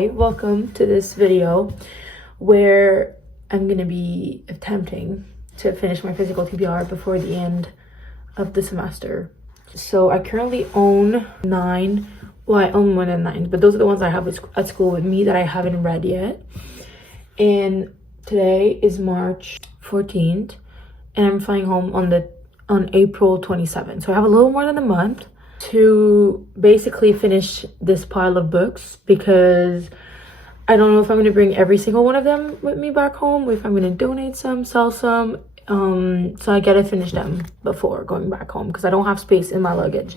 Hi, welcome to this video where I'm gonna be attempting to finish my physical TBR before the end of the semester. So I currently own 9, well, I own more than 9, but those are the ones I have at school with me that I haven't read yet. And today is March 14th and I'm flying home on April 27th. So I have a little more than a month to basically finish this pile of books, because I don't know if I'm going to bring every single one of them with me back home, if I'm going to donate some, sell some. So I gotta finish them before going back home because I don't have space in my luggage.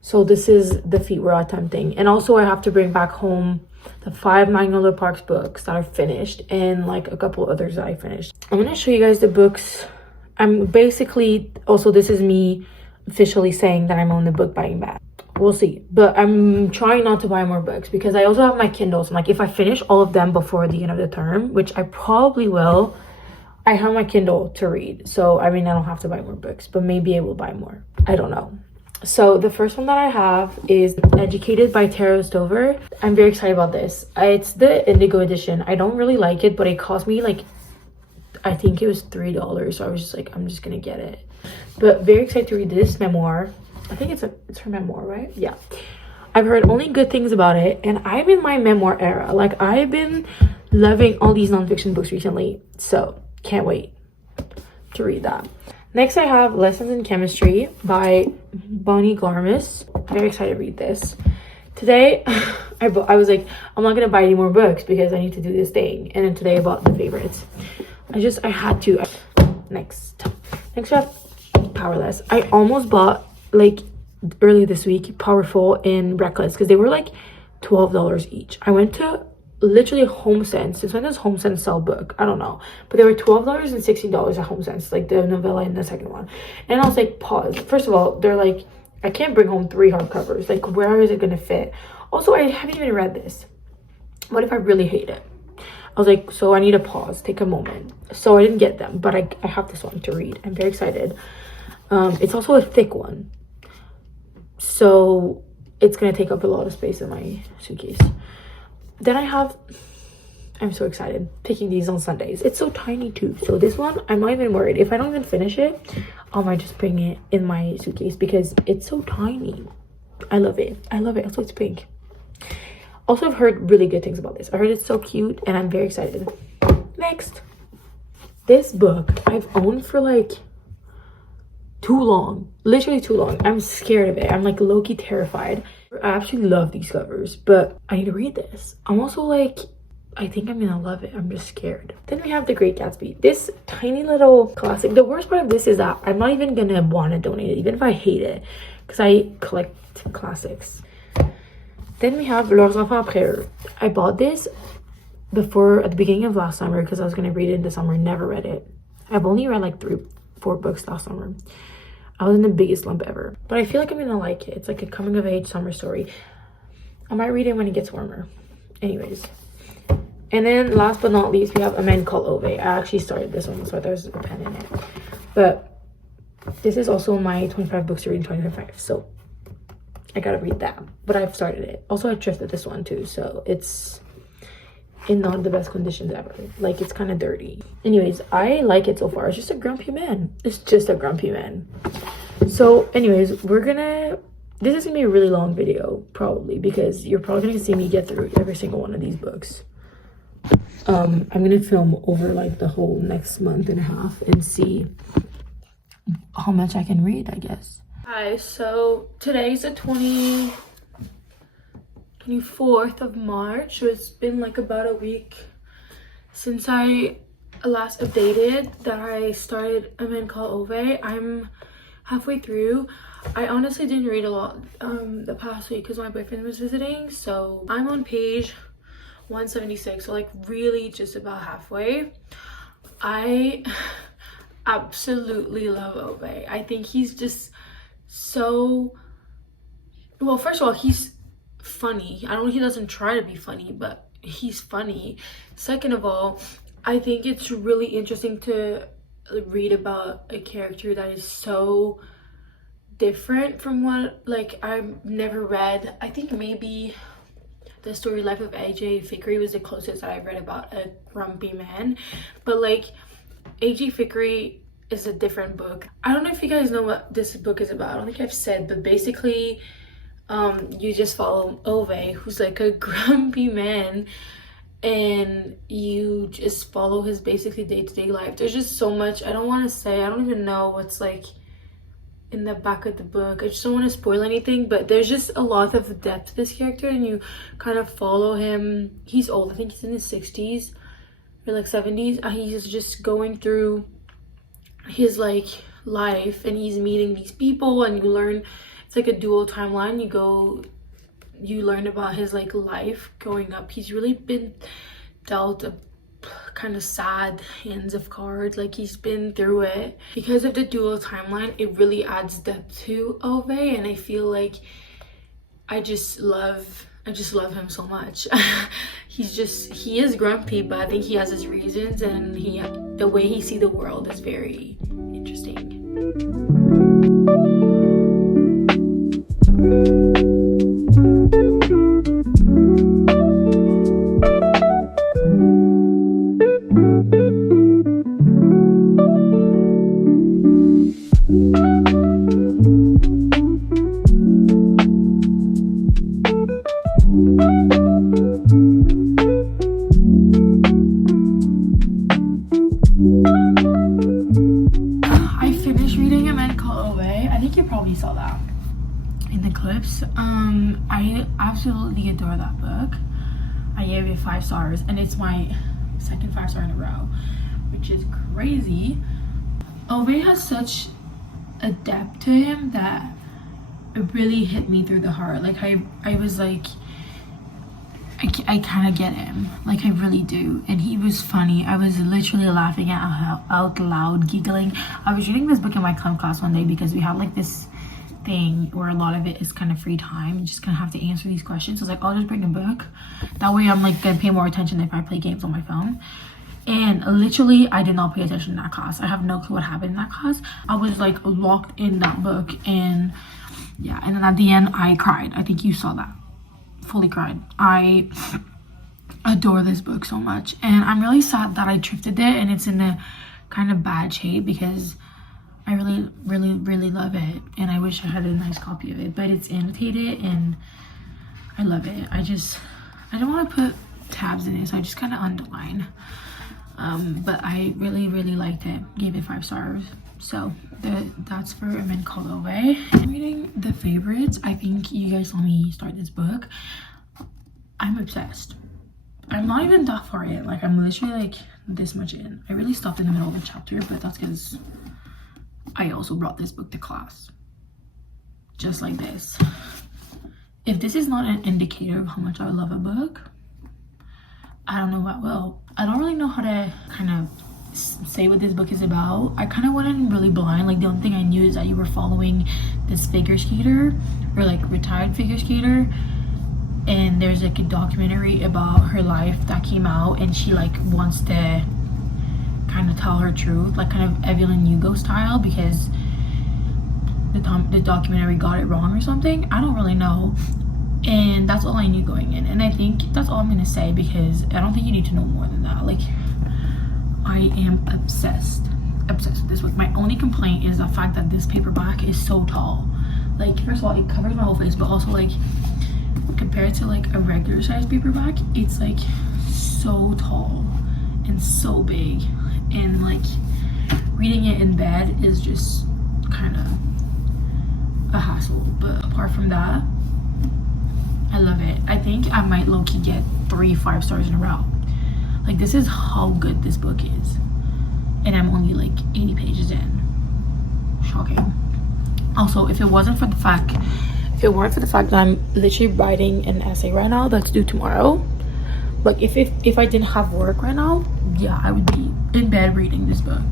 So this is the feat we're attempting. And also I have to bring back home the 5 Magnolia Parks books that I finished and like a couple others that I finished. I'm going to show you guys the books. I'm basically, also this is me officially saying that I'm on the book buying ban. We'll see, but I'm trying not to buy more books because I also have my Kindles. Like if I finish all of them before the end of the term, which I probably will, I have my Kindle to read. So I mean, I don't have to buy more books, but maybe I will buy more, I don't know. So the first one that I have is Educated by Tara Stover. I'm very excited about this. It's the Indigo edition. I don't really like it, but it cost me like, I think it was $3, so I was just like, I'm just gonna get it. But very excited to read this memoir. I think it's her memoir, right? Yeah. I've heard only good things about it, and I'm in my memoir era. Like I've been loving all these nonfiction books recently, so can't wait to read that. Next, I have Lessons in Chemistry by Bonnie Garmus. Very excited to read this. Today, I was like, I'm not gonna buy any more books because I need to do this thing. And then today I bought the favorites. I had to. Next we have Powerless. I almost bought, like, earlier this week, Powerful and Reckless because they were like $12 each. I went to literally HomeSense. This one is HomeSense sell book, I don't know, but they were $12 and $16 at HomeSense, like the novella and the second one. And I was like, pause. First of all, they're like, I can't bring home 3 hardcovers. Like, where is it gonna fit? Also, I haven't even read this. What if I really hate it? I was like, so I need a pause, take a moment. So I didn't get them, but I have this one to read. I'm very excited. It's also a thick one, so it's gonna take up a lot of space in my suitcase. Then I'm so excited, picking these on Sundays. It's so tiny too, so this one I'm not even worried. If I don't even finish it, I might just bring it in my suitcase because it's so tiny. I love it. Also, it's pink. Also, I've heard really good things about this. I heard it's so cute and I'm very excited. Next, this book I've owned for like too long, literally too long. I'm scared of it. I'm like low-key terrified. I absolutely love these covers, but I need to read this. I'm also like, I think I'm gonna love it. I'm just scared. Then we have The Great Gatsby. This tiny little classic. The worst part of this is that I'm not even gonna want to donate it, even if I hate it, because I collect classics. Then we have Leurs Enfants Après Eux. I bought this at the beginning of last summer because I was gonna read it in the summer. Never read it. I've only read like 3-4 books last summer. I was in the biggest slump ever, but I feel like I'm gonna like it. It's like a coming of age summer story. I might read it when it gets warmer. Anyways, and then last but not least, we have A Man Called Ove. I actually started this one, so there's a pen in it. But this is also my 25 books to read in 2025, so I gotta read that. But I've started it. Also, I thrifted this one too, so it's in not the best conditions ever. Like, it's kind of dirty. Anyways, I like it so far. It's just a grumpy man. It's just a grumpy man. So anyways, this is gonna be a really long video probably, because you're probably gonna see me get through every single one of these books. I'm gonna film over like the whole next month and a half and see how much I can read, I guess. Hi, so today's the 24th of March, so it's been like about a week since I last updated that I started A Man Called Ove. I'm halfway through. I honestly didn't read a lot the past week because my boyfriend was visiting, so I'm on page 176, so like really just about halfway. I absolutely love Ove. I think he's just so, well, first of all, he's funny. I don't know, he doesn't try to be funny, but he's funny. Second of all, I think it's really interesting to read about a character that is so different from what, like, I've never read. I think maybe the story life of AJ Fikry was the closest that I've read about a grumpy man. But like AJ Fikry is a different book. I don't know if you guys know what this book is about. I don't think I've said, but basically you just follow Ove, who's like a grumpy man, and you just follow his basically day-to-day life. There's just so much. I don't even know what's like in the back of the book. I just don't want to spoil anything, but there's just a lot of depth to this character, and you kind of follow him. He's old. I think he's in his 60s or like 70s, and he's just going through his like life, and he's meeting these people, and you learn, it's like a dual timeline. You learn about his like life growing up. He's really been dealt a kind of sad hands of cards. Like he's been through it. Because of the dual timeline, it really adds depth to Ove, and I feel like I just love him so much. He is grumpy, but I think he has his reasons, and the way he sees the world is very interesting. I absolutely adore that book. I gave it 5 stars, and it's my second 5-star in a row, which is crazy. Ove has such a depth to him that it really hit me through the heart. Like I was like, I kind of get him, like I really do. And he was funny. I was literally laughing out loud, giggling. I was reading this book in my chem class one day because we have like this thing where a lot of it is kind of free time. You just kind of have to answer these questions. So I was like, I'll just bring a book. That way I'm like gonna pay more attention if I play games on my phone. And literally I did not pay attention in that class. I have no clue what happened in that class. I was like locked in that book, and yeah, and then at the end I cried. I think you saw that. Fully cried. I adore this book so much, and I'm really sad that I thrifted it and it's in a kind of bad shape because I really love it, and I wish I had a nice copy of it, but it's annotated and I love it. I don't want to put tabs in it, so I just kind of underline. But I really liked it. Gave it 5 stars. So that's for A Man Called Ove. I'm reading The Favorites. I think you guys saw me start this book. I'm obsessed. I'm not even that far yet. Like I'm literally like this much in. I really stopped in the middle of the chapter, but that's because I also brought this book to class. Just like this. If this is not an indicator of how much I love a book, I don't know what will. I don't really know how to kind of say what this book is about. I kind of went in really blind. Like the only thing I knew is that you were following this figure skater, or like retired figure skater, and there's like a documentary about her life that came out, and she like wants to kind of tell her truth, like kind of Evelyn Hugo style, because the documentary got it wrong or something. I don't really know, and that's all I knew going in, and I think that's all I'm gonna say because I don't think you need to know more than that. Like I am obsessed with this book. My only complaint is the fact that this paperback is so tall. Like first of all, it covers my whole face, but also like compared to like a regular size paperback, it's like so tall and so big, and like reading it in bed is just kind of a hassle. But apart from that, I love it. I think I might low-key get 3 5 stars in a row. Like this is how good this book is, and I'm only like 80 pages in. Shocking. Also, if it weren't for the fact that I'm literally writing an essay right now that's due tomorrow, like if I didn't have work right now, yeah, I would be in bed reading this book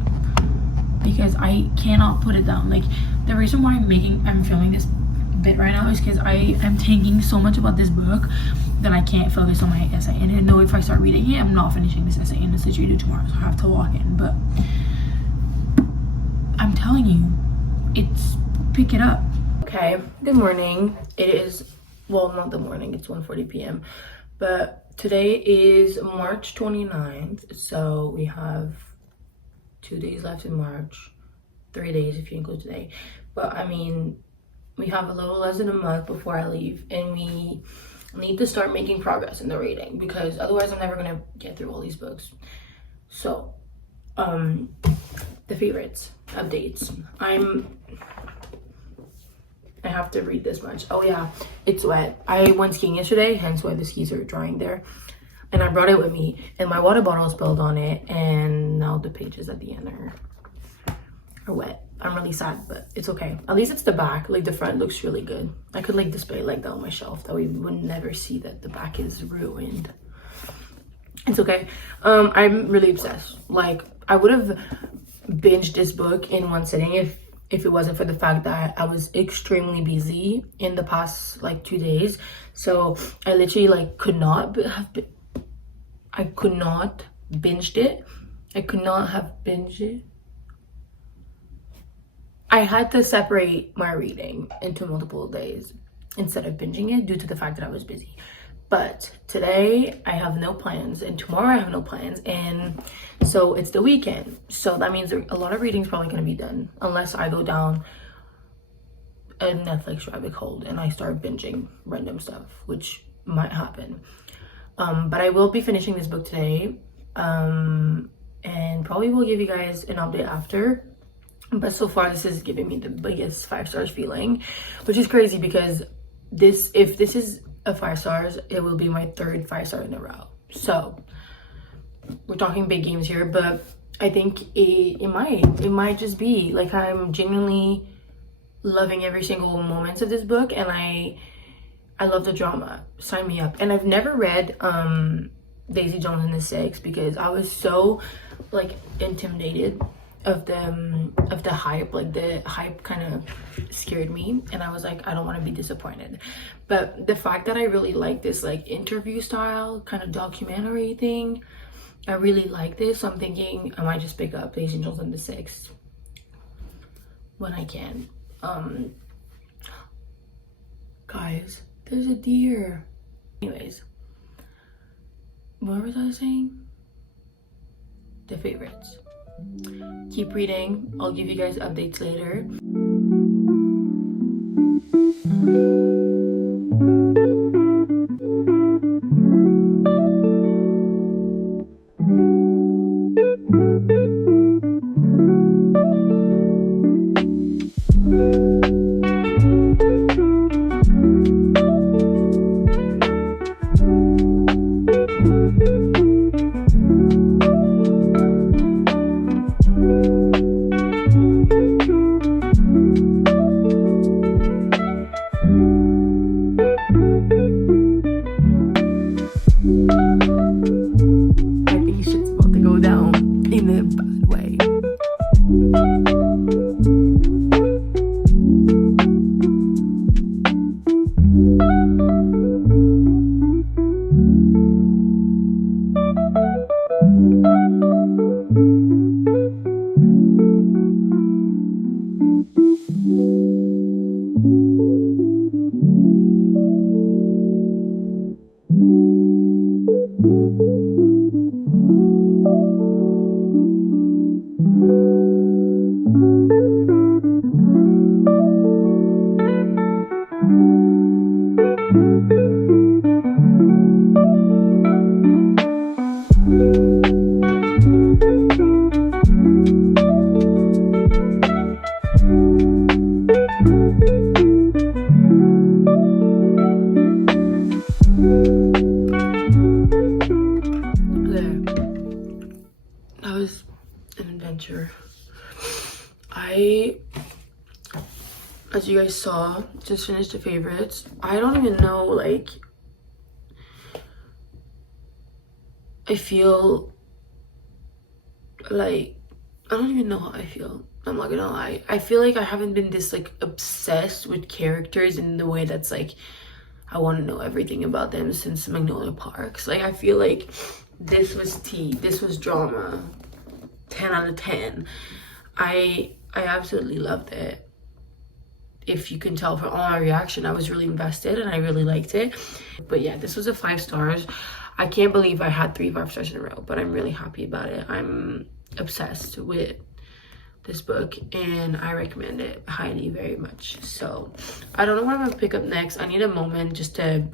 because I cannot put it down. Like the reason why I'm filming this bit right now is because I am thinking so much about this book that I can't focus on my essay, and I know if I start reading it, I'm not finishing this essay, and it's literally due tomorrow, so I have to lock in. But I'm telling you, it's pick it up. Okay, good morning. It is, well, not the morning, it's 1:40 p.m. But today is March 29th, so we have 2 days left in March, 3 days if you include today. But I mean, we have a little less than a month before I leave, and we need to start making progress in the reading, because otherwise I'm never gonna get through all these books. So the favorites updates. I have to read this much. Oh yeah, it's wet. I went skiing yesterday, hence why the skis are drying there, and I brought it with me, and my water bottle spilled on it, and now the pages at the end are wet. I'm really sad, but it's okay. At least it's the back. Like, the front looks really good. I could like display it like that on my shelf, that we would never see that the back is ruined. It's okay. I'm really obsessed. Like, I would have binged this book in one sitting if it wasn't for the fact that I was extremely busy in the past like 2 days. So I literally like could not have binged it. I could not have binged it. I had to separate my reading into multiple days instead of binging it due to the fact that I was busy. But today I have no plans, and tomorrow I have no plans, and so it's the weekend. So that means a lot of reading is probably going to be done, unless I go down a Netflix rabbit hole and I start binging random stuff, which might happen. But I will be finishing this book today, and probably will give you guys an update after. But so far this is giving me the biggest 5 stars feeling, which is crazy, because if this is a 5 stars, it will be my 3rd 5 star in a row. So we're talking big games here, but I think it might just be like, I'm genuinely loving every single moment of this book, and I love the drama. Sign me up. And I've never read Daisy Jones and the Six, because I was so like intimidated of the hype. Like, the hype kind of scared me, and I was like, I don't want to be disappointed. But the fact that I really like this like interview style kind of documentary thing, I really like this. So I'm thinking I might just pick up Daisy Jones and the Six when I can. Guys, there's a deer. Anyways, what was I saying? The favorites. Keep reading. I'll give you guys updates later. As you guys saw, just finished the favorites. I don't even know, like, I feel like, I don't even know how I feel. I'm not gonna lie. I feel like I haven't been this like obsessed with characters in the way that's like, I want to know everything about them since Magnolia Parks. Like, I feel like this was tea. This was drama. 10 out of 10. I absolutely loved it. if you can tell from all my reaction, I was really invested and I really liked it. But yeah, this was a 5 stars. I can't believe I had 3 5 stars in a row, but I'm really happy about it. I'm obsessed with this book and I recommend it highly very much. So I don't know what I'm gonna pick up next. I need a moment just to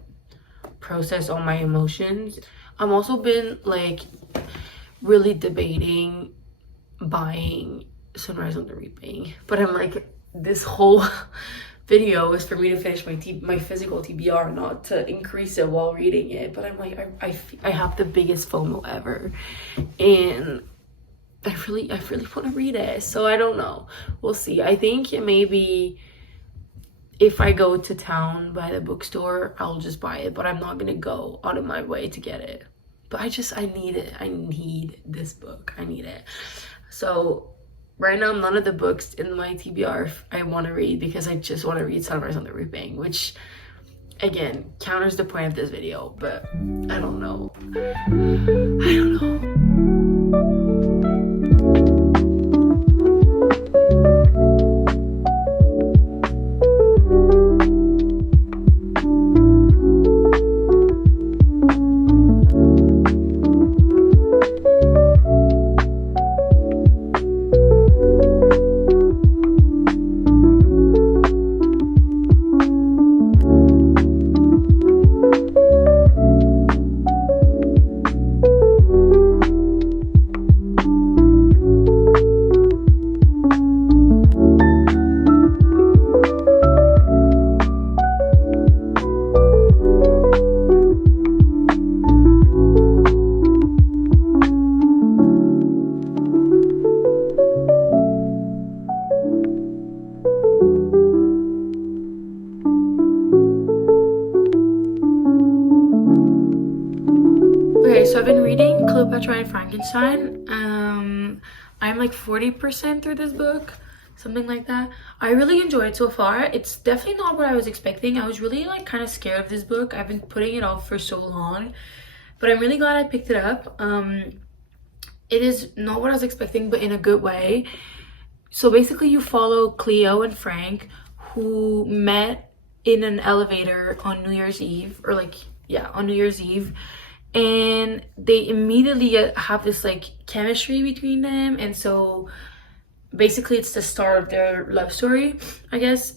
process all my emotions. I've also been like really debating buying Sunrise on the Reaping, but I'm like, this whole video is for me to finish my physical TBR, not to increase it while reading it. But I'm like, I have the biggest FOMO ever, and I really want to read it. So I don't know, we'll see. I think maybe if I go to town by the bookstore, I'll just buy it, but I'm not gonna go out of my way to get it. But I need it. I need this book. I need it. So right now, none of the books in my TBR I want to read, because I just want to read Sunrise on the Reaping, which again counters the point of this video. But I don't know. I don't know. So I've been reading Cleopatra and Frankenstein. I'm like 40% through this book, something like that. I really enjoyed it so far. It's definitely not what I was expecting. I was really like kind of scared of this book. I've been putting it off for so long, but I'm really glad I picked it up. It is not what I was expecting, but in a good way. So basically you follow Cleo and Frank, who met in an elevator on New Year's Eve, or like, yeah, on New Year's Eve. And they immediately have this like chemistry between them, and so basically it's the start of their love story, I guess.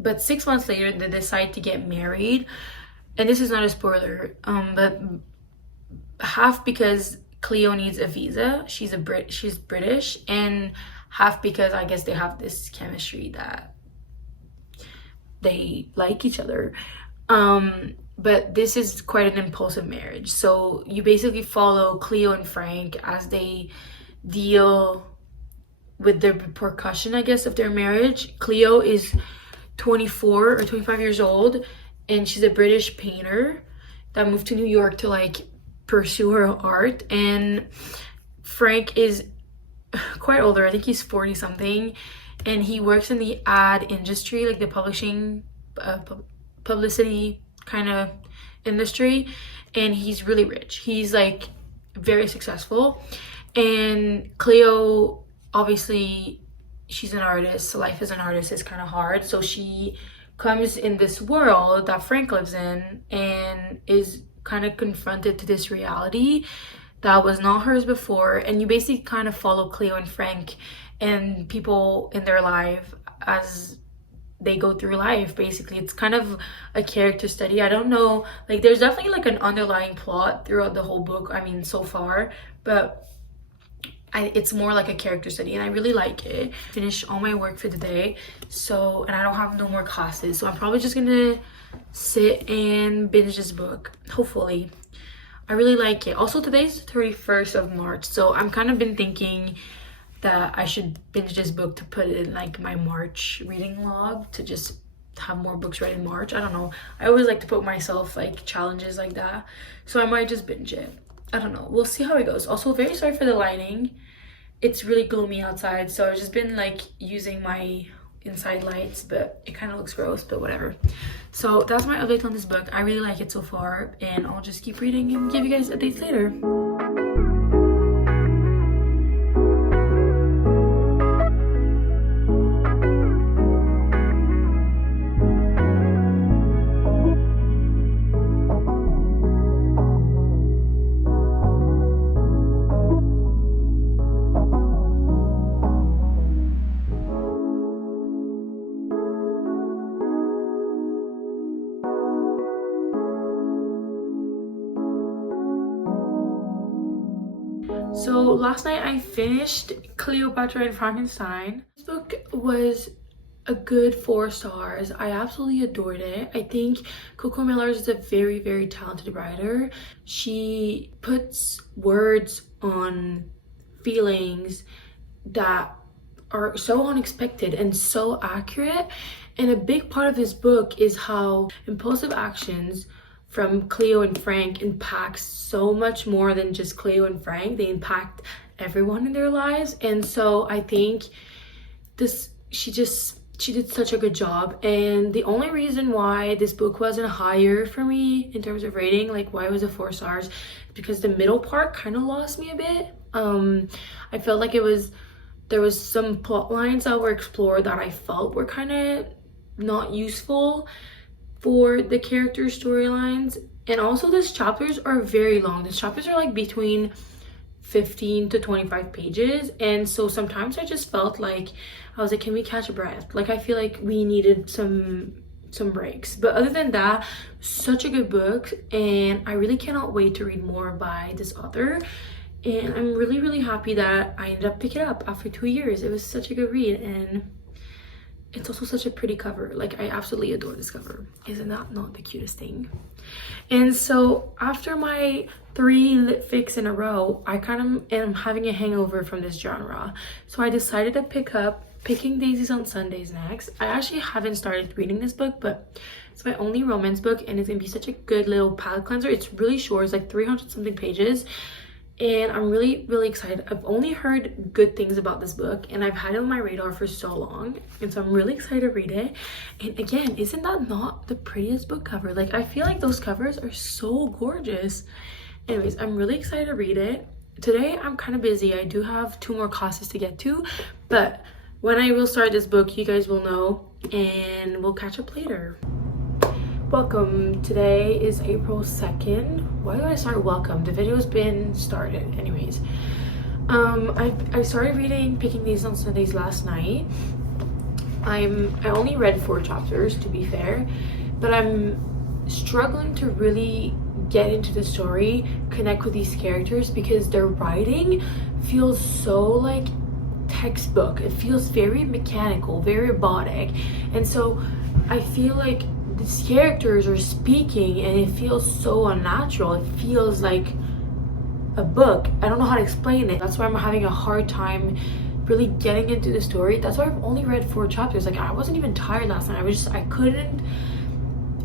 But 6 months later they decide to get married, and this is not a spoiler, but half because Cleo needs a visa, she's British, and half because I guess they have this chemistry that they like each other. But this is quite an impulsive marriage. So you basically follow Cleo and Frank as they deal with the repercussion, I guess, of their marriage. Cleo is 24 or 25 years old, and she's a British painter that moved to New York to like pursue her art. And Frank is quite older. I think he's 40 something, and he works in the ad industry, like the publishing, publicity kind of industry, and he's really rich. He's like very successful. And Cleo, obviously she's an artist, so life as an artist is kind of hard. So she comes in this world that Frank lives in and is kind of confronted to this reality that was not hers before. And you basically kind of follow Cleo and Frank and people in their life as they go through life. Basically it's kind of a character study. I don't know, like there's definitely like an underlying plot throughout the whole book, I mean so far, but it's more like a character study, and I really like it. Finish all my work for the day, so, and I don't have no more classes, so I'm probably just gonna sit and binge this book, hopefully. I really like it. Also today's 31st of March, so I'm kind of been thinking that I should binge this book to put it in like my March reading log, to just have more books read in March. I don't know, I always like to put myself like challenges like that, so I might just binge it. I don't know, we'll see how it goes. Also very sorry for the lighting, it's really gloomy outside, so I've just been like using my inside lights, but it kind of looks gross, but whatever. So that's my update on this book. I really like it so far, and I'll just keep reading and give you guys updates later. last night I finished Cleopatra and Frankenstein. This book was a good 4 stars. I absolutely adored it. I think Coco Millers is a very, very talented writer. She puts words on feelings that are so unexpected and so accurate. And a big part of this book is how impulsive actions from Cleo and Frank impacts so much more than just Cleo and Frank. They impact everyone in their lives. And so I think she did such a good job. And the only reason why this book wasn't higher for me in terms of rating, like why was it 4 stars, because the middle part kind of lost me a bit. I felt like there was some plot lines that were explored that I felt were kind of not useful for the character storylines. And also these chapters are very long. These chapters are like between 15 to 25 pages, and so sometimes I just felt like I was like, can we catch a breath? Like I feel like we needed some breaks. But other than that, such a good book, and I really cannot wait to read more by this author. And I'm really, really happy that I ended up picking it up after 2 years. It was such a good read, and it's also such a pretty cover. Like I absolutely adore this cover. Isn't that not the cutest thing? And so after my 3 lit fics in a row, I kind of am having a hangover from this genre. So I decided to pick up Picking Daisies on Sundays next. I actually haven't started reading this book, but it's my only romance book, and it's gonna be such a good little palate cleanser. It's really short. It's like 300 something pages. And I'm really, really excited. I've only heard good things about this book, and I've had it on my radar for so long, and so I'm really excited to read it. And again, isn't that not the prettiest book cover? Like I feel like those covers are so gorgeous. Anyways, I'm really excited to read it. Today I'm kind of busy. I do have 2 more classes to get to, but when I will start this book, you guys will know, and we'll catch up later. Welcome. Today is April 2nd. Why do I start welcome? The video's been started. Anyways, I started reading Picking Daisies on Sundays last night. I only read 4 chapters, to be fair, but I'm struggling to really get into the story, connect with these characters, because their writing feels so like textbook. It feels very mechanical, very robotic, and so I feel like these characters are speaking and it feels so unnatural. It feels like a book. I don't know how to explain it. That's why I'm having a hard time really getting into the story. That's why I've only read 4 chapters. Like I wasn't even tired last night. I couldn't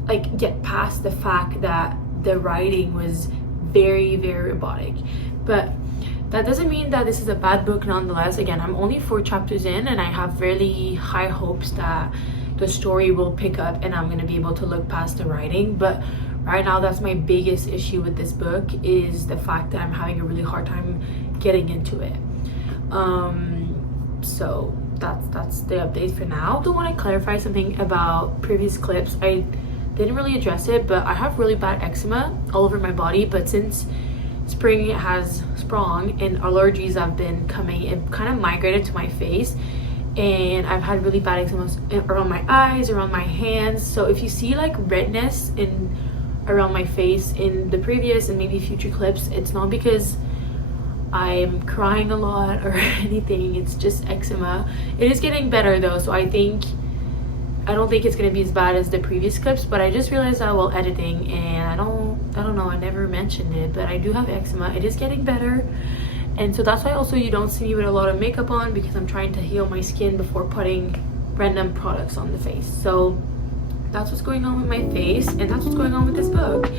like get past the fact that the writing was very, very robotic. But that doesn't mean that this is a bad book nonetheless. Again, I'm only 4 chapters in, and I have really high hopes that the story will pick up and I'm going to be able to look past the writing. But right now, that's my biggest issue with this book, is the fact that I'm having a really hard time getting into it. So that's the update for now. I do want to clarify something about previous clips. I didn't really address it, but I have really bad eczema all over my body. But since spring has sprung and allergies have been coming, it kind of migrated to my face, and I've had really bad eczema around my eyes, around my hands. So if you see like redness around my face in the previous and maybe future clips, it's not because I'm crying a lot or anything. It's just eczema. It is getting better though, so I don't think it's gonna be as bad as the previous clips. But I just realized that while editing, and I don't know, I never mentioned it, but I do have eczema. It is getting better, and so that's why also you don't see me with a lot of makeup on, because I'm trying to heal my skin before putting random products on the face. So that's what's going on with my face, and that's what's going on with this book.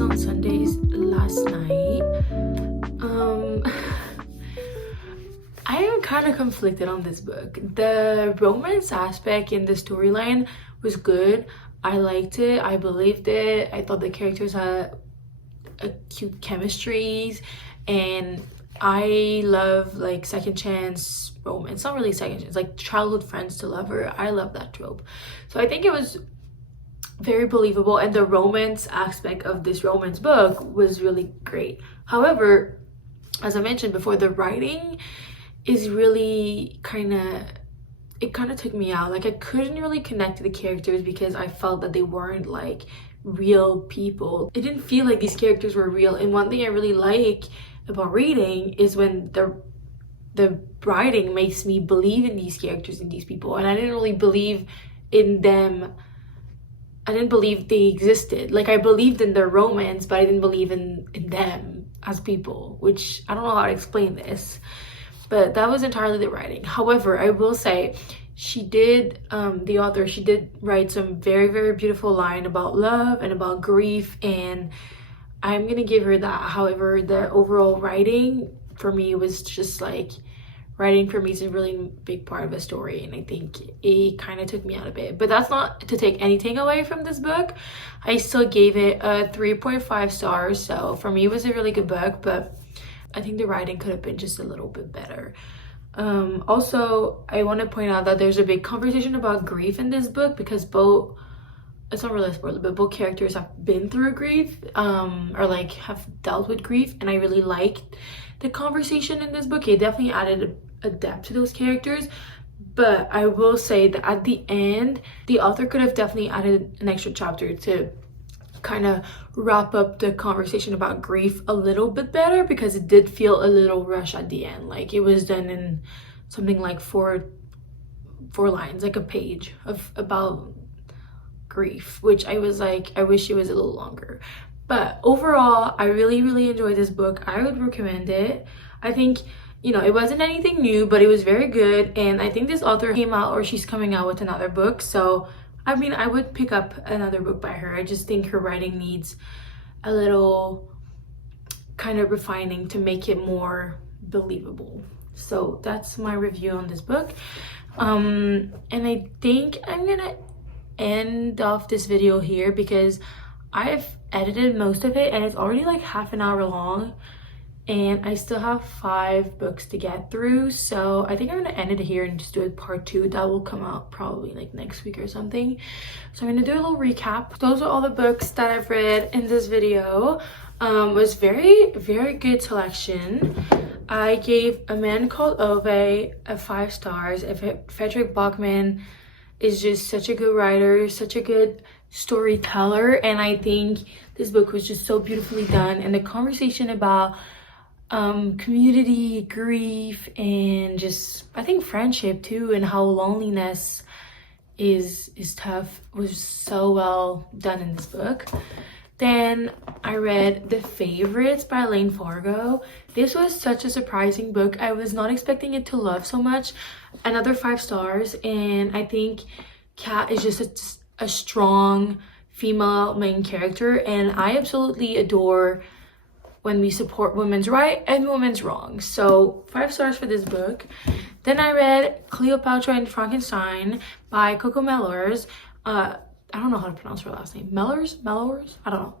On Sundays last night. I am kind of conflicted on this book. The romance aspect in the storyline was good. I liked it. I believed it. I thought the characters had a cute chemistries, and I love like second chance romance. Not really second chance, like childhood friends to lover. I love that trope. So I think it was very believable, and the romance aspect of this romance book was really great. However, as I mentioned before, the writing is really kind of took me out. Like, I couldn't really connect to the characters because I felt that they weren't like real people. It didn't feel like these characters were real. And one thing I really like about reading is when the writing makes me believe in these characters and these people, and I didn't really believe in them. I didn't believe they existed. Like, I believed in their romance, but I didn't believe in them as people, which I don't know how to explain this, but that was entirely the writing. However, I will say the author, she did write some very, very beautiful line about love and about grief, and I'm gonna give her that. However, the overall writing for me was just like, writing for me is a really big part of a story, and I think it kind of took me out a bit. But that's not to take anything away from this book. I still gave it a 3.5 stars, so for me it was a really good book, but I think the writing could have been just a little bit better. Also, I want to point out that there's a big conversation about grief in this book, because it's not really a spoiler, but both characters have been through grief, or like have dealt with grief, and I really liked the conversation in this book. It definitely added a depth to those characters. But I will say that at the end, the author could have definitely added an extra chapter to kind of wrap up the conversation about grief a little bit better, because it did feel a little rushed at the end. Like, it was done in something like four lines, like a page about grief, which I was like, I wish it was a little longer. But overall, I really, really enjoyed this book. I would recommend it. I think, it wasn't anything new, but it was very good. And I think this author came out, or she's coming out with another book. So, I mean, I would pick up another book by her. I just think her writing needs a little kind of refining to make it more believable. So that's my review on this book. And I think I'm gonna end off this video here, because I've edited most of it and it's already like half an hour long, and I still have 5 books to get through. So I think I'm gonna end it here and just do a part 2 that will come out probably like next week or something. So I'm gonna do a little recap. Those are all the books that I've read in this video. It was very, very good selection. I gave A Man Called Ove a 5 stars. Fredrik Backman is just such a good writer, such a good storyteller, and I think this book was just so beautifully done. And the conversation about community, grief, and just, I think, friendship too, and how loneliness is tough was so well done in this book. Then I read The Favorites by Elaine Fargo. This was such a surprising book. I was not expecting it to love so much. Another 5 stars, and I think Kat is just a strong female main character, and I absolutely adore when we support women's right and women's wrong. So 5 stars for this book. Then I read Cleopatra and Frankenstein by Coco Mellors. I don't know how to pronounce her last name. Mellors? I don't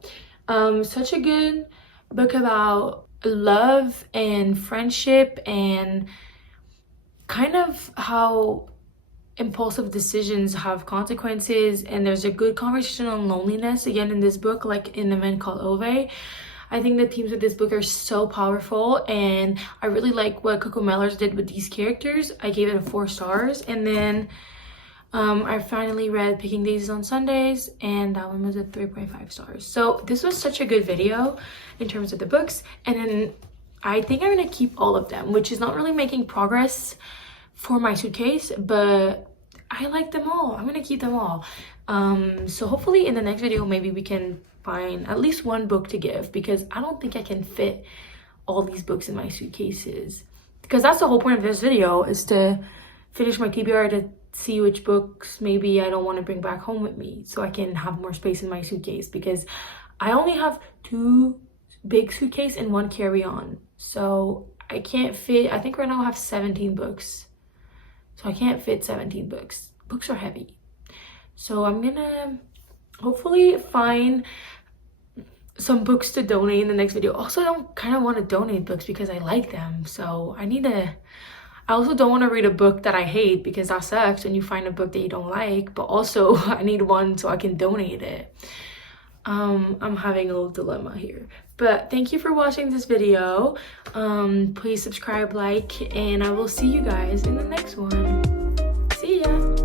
know. Such a good book about love and friendship, and kind of how impulsive decisions have consequences. And there's a good conversation on loneliness again in this book, like in A Man Called Ove. I think the themes of this book are so powerful, and I really like what Coco Mellors did with these characters. I gave it a 4 stars. And then I finally read Picking Daisies on Sundays, and that one was a 3.5 stars. So this was such a good video in terms of the books. And then I think I'm gonna keep all of them, which is not really making progress for my suitcase, but I like them all. I'm gonna keep them all. So hopefully in the next video, maybe we can find at least one book to give, because I don't think I can fit all these books in my suitcases, because that's the whole point of this video, is to finish my TBR, to see which books maybe I don't want to bring back home with me, so I can have more space in my suitcase, because I only have 2 big suitcases and 1 carry-on, so I can't fit. I think right now I have 17 books, so I can't fit 17 books. Books are heavy. So I'm gonna hopefully find some books to donate in the next video. Also, I don't kind of want to donate books because I like them, so I I also don't want to read a book that I hate, because that sucks when you find a book that you don't like, but also I need one so I can donate it. I'm having a little dilemma here. But thank you for watching this video. Please subscribe, like, and I will see you guys in the next one. See ya.